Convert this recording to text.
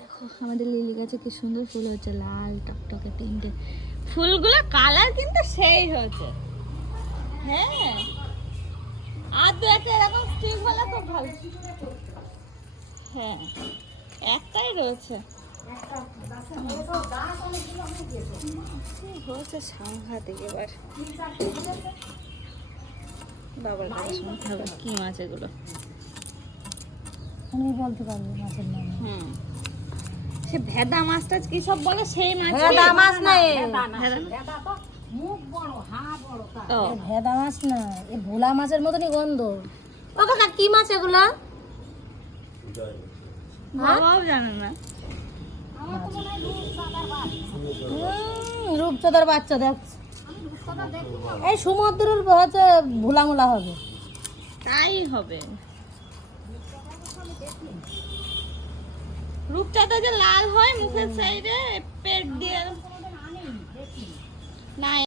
দেখো আমাদের লিলি গাছে কি সুন্দর ফুল হচ্ছে, লাল টকটকে তিনটে ফুলগুলো, কালার কিন্তু সেই হয়েছে। হ্যাঁ, আর দু একটা এরকম স্টিক হলে খুব ভালো। হ্যাঁ, একটাই রয়েছে। হচ্ছে সাংঘাতিক। এবার বাবার কথা শুনতে হবে, কি মাছ এগুলো আমি বলতে পারবো মাছের নাম। সে ভেদা মাছটা কি সব বলে, সেই মাছ। ভেদা মাছ না, ভেদা মাছ না, এ ভোলা মাছের মতনই গন্ধ। ও কাকা কি মাছ এগুলা? বাবাও জানে না। রূপচাঁদার বাচ্চা দেখ, এই সমুদ্রের হচ্ছে ভোলা মোলা হবে। তাই হবে। রূপচাঁদা যে লাল হয় মুখের সাইডে, পেট দিয়ে না।